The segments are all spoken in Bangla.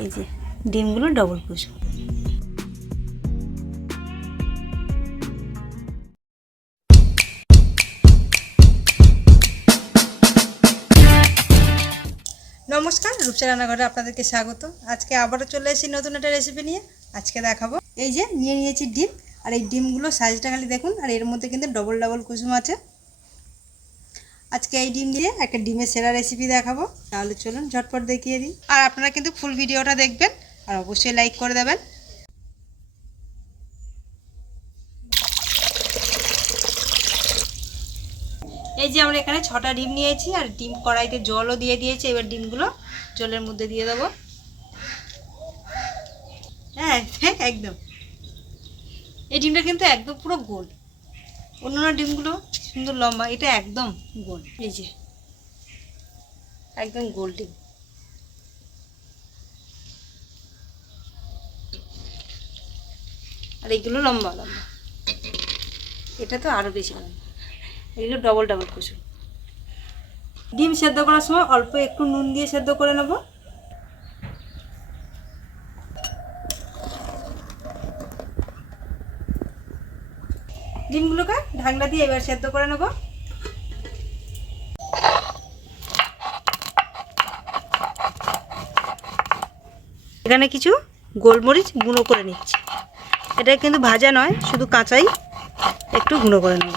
এই যে ডিমগুলো ডবল কুসুম। নমস্কার, রূপসা রান্নাঘরে আপনাদেরকে স্বাগত। আজকে আবারও চলে এসেছি নতুন একটা রেসিপি নিয়ে। আজকে দেখাবো এই যে নিয়েছি ডিম, আর এই ডিমগুলো সাইজটা খালি দেখুন, আর এর মধ্যে কিন্তু ডবল ডবল কুসুম আছে। আজকে এই ডিম দিয়ে একটা ডিমের সেরা রেসিপি দেখাবো। তাহলে চলুন ঝটপট দেখিয়ে দিই। আর আপনারা কিন্তু ফুল ভিডিওটা দেখবেন আর অবশ্যই লাইক করে দেবেন। এই যে আমরা এখানে 6টা ডিম নিয়েছি, আর ডিম কড়াইতে জলও দিয়ে দিয়েছি। এবার ডিমগুলো জলের মধ্যে দিয়ে দেবো। হ্যাঁ হ্যাঁ, একদম এই ডিমটা কিন্তু একদম পুরো গোল। অন্যান্য ডিমগুলো সুন্দর লম্বা, এটা একদম গোল। এই যে একদম গোল ডিম। আর এইগুলো লম্বা লম্বা, এটা তো আরও বেশি লম্বা। এগুলো ডবল ডবল কুসুম। ডিম সেদ্ধ করার সময় অল্প একটু নুন দিয়ে সেদ্ধ করে নেব। ডিমগুলোকে ঢাকনা দিয়ে এবার সেদ্ধ করে নেব। এখানে কিছু গোলমরিচ গুঁড়ো করে নিচ্ছি। এটা কিন্তু ভাজা নয়, শুধু কাঁচাই একটু গুঁড়ো করে নেব।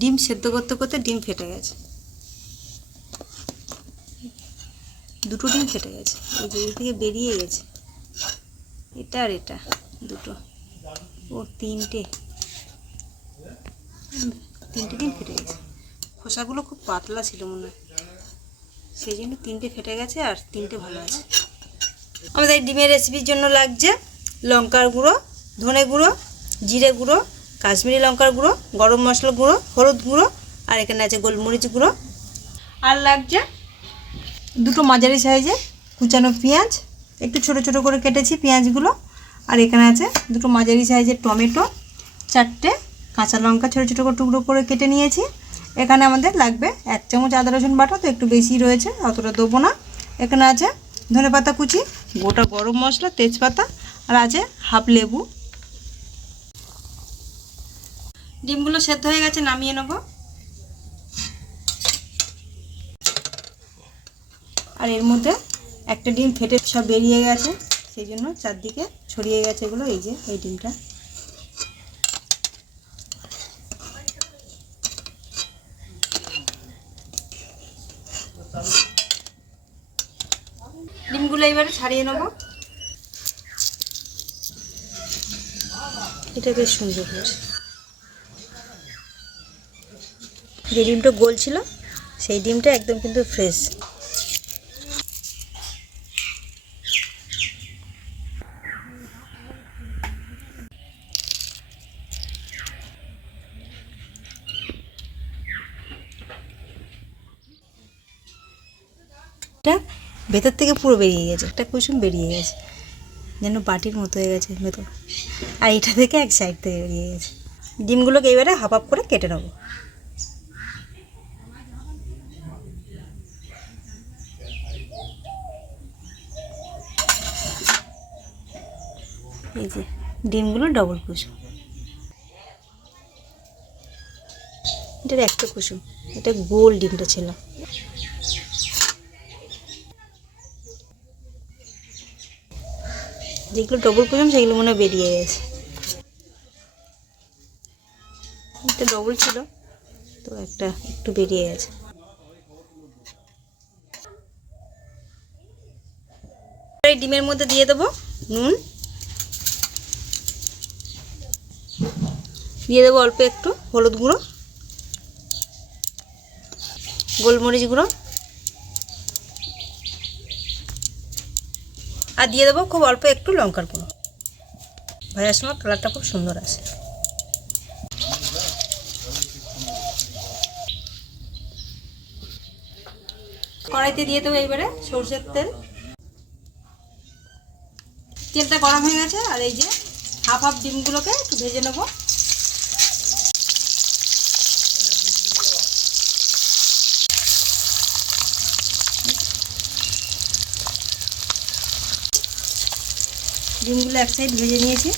ডিম সেদ্ধ করতে করতে ডিম ফেটে গেছে, দুটো ডিম ফেটে গেছে। এই যে থেকে বেরিয়ে গেছে, এটা আর এটা দুটো, ও তিনটে ডিম ফেটে গেছে। খোসাগুলো খুব পাতলা ছিল মনে হয়, সেই জন্য তিনটে ফেটে গেছে, আর তিনটে ভালো আছে। আমাদের এই ডিমের রেসিপির জন্য লাগছে লঙ্কার গুঁড়ো, ধনে গুঁড়ো, জিরে গুঁড়ো, কাশ্মীরি লঙ্কার গুঁড়ো, গরম মশলা গুঁড়ো, হলুদ গুঁড়ো, আর এখানে আছে গোলমরিচ গুঁড়ো। আর লাগছে দুটো মাঝারি সাইজে কুচানো পেঁয়াজ, একটু ছোট ছোট করে কেটেছি পেঁয়াজগুলো। আর এখানে আছে দুটো মাঝারি সাইজের টমেটো, 4টে কাঁচা লঙ্কা ছোট ছোট করে টুকরো করে কেটে নিয়েছি। এখানে আমাদের লাগবে 1 চামচ আদা রসুন বাটা, তো একটু বেশি রয়েছে, অতটা দেবো না। এখানে আছে ধনেপাতা কুচি, গোটা গরম মশলা, তেজপাতা, আর আছে হাফ লেবু। ডিমগুলো সেদ্ধ হয়ে গেছে, নামিয়ে নেব। আর এর মধ্যে একটা ডিম ফেটে সব বেরিয়ে গেছে, সেই জন্য চারদিকে ছড়িয়ে গেছে এগুলো। এই যে এই ডিমটা, ডিমগুলো এবারে ছাড়িয়ে নেব। এটা বেশ সুন্দর হয়েছে। যে ডিমটা গোল ছিল সেই ডিমটা একদম কিন্তু ফ্রেশ। এটা ভেতর থেকে পুরো বেরিয়ে গেছে, একটা কুসুম বেরিয়ে গেছে, যেন বাটির মতো হয়ে গেছে ভেতর। আর এটা থেকে এক সাইড থেকে বেরিয়ে গেছে। ডিমগুলোকে এবারে হাফ হাফ করে কেটে নেব। এই যে ডিমগুলো ডবল কুসুম। এটার একটা কুসুম, এটা গোল ডিমটা ছিল। যেগুলো ডবল কুসুম সেগুলো মনে হয় বেরিয়ে গেছে। এটা ডবল ছিল তো একটা একটু বেরিয়ে গেছে। এই ডিমের মধ্যে দিয়ে দেবো নুন, দিয়ে দেবো অল্প একটু হলুদ গুঁড়ো, গোলমরিচ গুঁড়ো, আর দিয়ে দেবো খুব অল্প একটু লঙ্কার গুঁড়ো। ভাজার সময় কালারটা খুব সুন্দর আসে। কড়াইতে দিয়ে দেবো এবারে সরষের তেল। তেলটা গরম হয়ে গেছে, আর এই যে হাফ হাফ ডিমগুলোকে একটু ভেজে নেব। ডিমগুলো এক সাইড ভেজে নিয়েছি।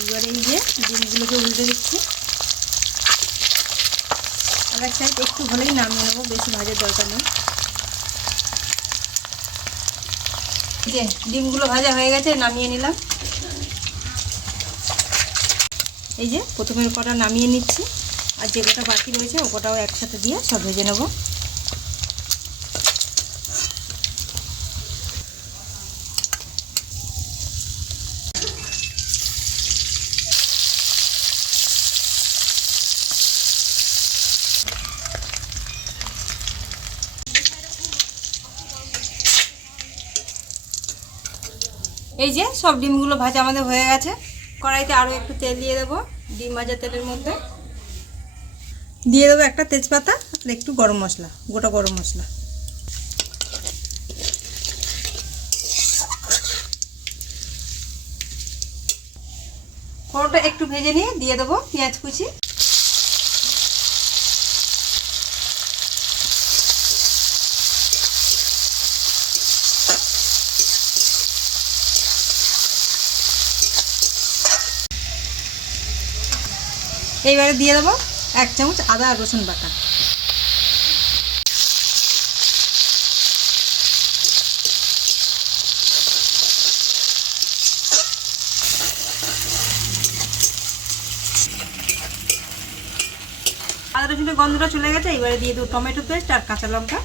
এবার এই যে ডিমগুলোকে উল্টে দিচ্ছি। আর এক সাইড একটু হলেই নামিয়ে নেবো, বেশি ভাজার দরকার নেই। যে ডিমগুলো ভাজা হয়ে গেছে, নামিয়ে নিলাম। এই যে প্রথমের কটা নামিয়ে নিচ্ছি, আর যে কটা বাকি রয়েছে ও কটাও একসাথে দিয়ে সব ভেজে নেব। এই যে সব ডিমগুলো ভাজা আমাদের হয়ে গেছে। কড়াইতে আরও একটু তেল দিয়ে দেবো। ডিম ভাজা তেলের মধ্যে দিয়ে দেবো একটা তেজপাতা আর একটু গরম মশলা, গোটা গরম মশলা। ফোড়নটা একটু ভেজে নিয়ে দিয়ে দেবো পেঁয়াজ কুচি। এইবারে দিয়ে দেবো 1 চামচ আদা আর রসুন বাটা। আদা রসুনের গন্ধটা চলে গেছে। এবারে দিয়ে দেবো টমেটো পেস্ট আর কাঁচা লঙ্কা।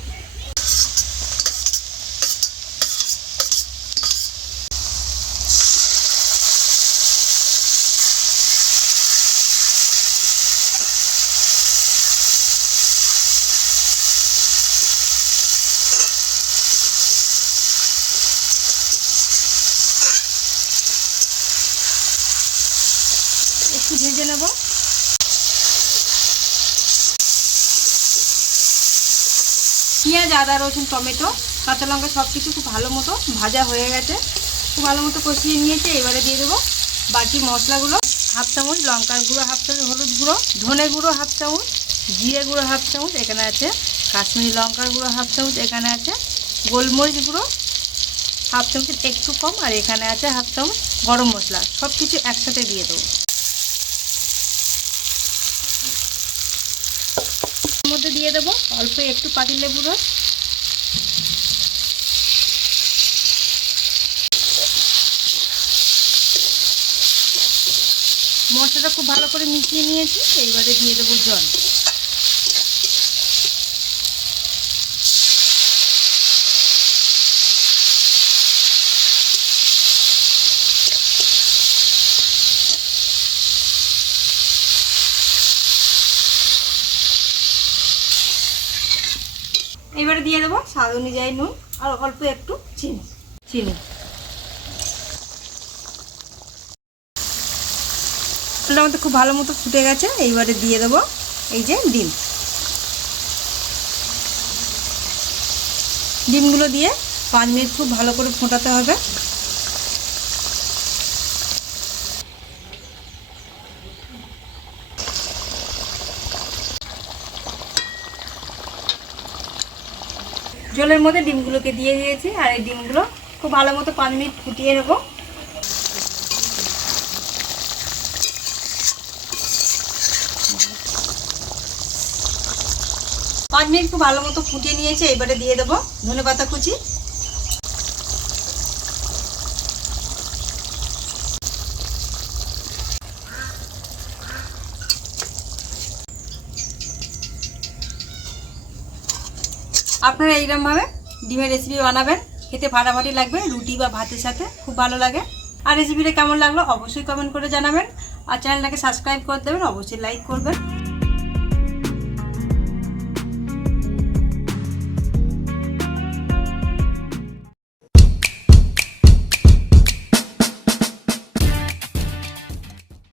একটু ভেজে নেব। পেঁয়াজ, আদা, রসুন, টমেটো, কাঁচা লঙ্কা সব কিছু খুব ভালো মতো ভাজা হয়ে গেছে, খুব ভালো মতো কষিয়ে নিয়েছে। এবারে দিয়ে দেবো বাকি মশলাগুলো। 1/2 চামচ লঙ্কার গুঁড়ো, 1/2 চামচ হলুদ গুঁড়ো, ধনে গুঁড়ো 1/2 চামচ, জিরে গুঁড়ো 1/2 চামচ, এখানে আছে কাশ্মীরি লঙ্কার গুঁড়ো 1/2 চামচ, এখানে আছে গোলমরিচ গুঁড়ো 1/2 চামচের একটু কম, আর এখানে আছে 1/2 চামচ গরম মশলা। সব কিছু একসাথে দিয়ে দেবো। মধ্যে দিয়ে দেবো অল্প একটু পাতিলেবুর রস। মশলাটা খুব ভালো করে মিশিয়ে নিয়েছি। এইবারে দিয়ে দেবো জল। এবারে দিয়ে দেবো স্বাদ অনুযায়ী নুন আর অল্প একটু চিনি। আমাদের খুব ভালো মতো ফুটে গেছে। এইবারে দিয়ে দেবো এই যে ডিমগুলো দিয়ে 5 মিনিট খুব ভালো করে ফোটাতে হবে। জলের মধ্যে ডিমগুলোকে দিয়ে দিয়েছি, আর এই ডিমগুলো খুব ভালো মতো 5 মিনিট ফুটিয়ে নেব। পাঁচ মিনিট খুব ভালো মতো ফুটিয়ে নিয়েছে। এবারে দিয়ে দেবো ধনেপাতা কুচি। আপনারা এইরকমভাবে ডিমের রেসিপি বানাবেন, খেতে ফাটাফাটি লাগবে, রুটি বা ভাতের সাথে খুব ভালো লাগে। আর রেসিপিটা কেমন লাগলো অবশ্যই কমেন্ট করে জানাবেন, আর চ্যানেলটাকে সাবস্ক্রাইব করে দেবেন, অবশ্যই লাইক করবেন।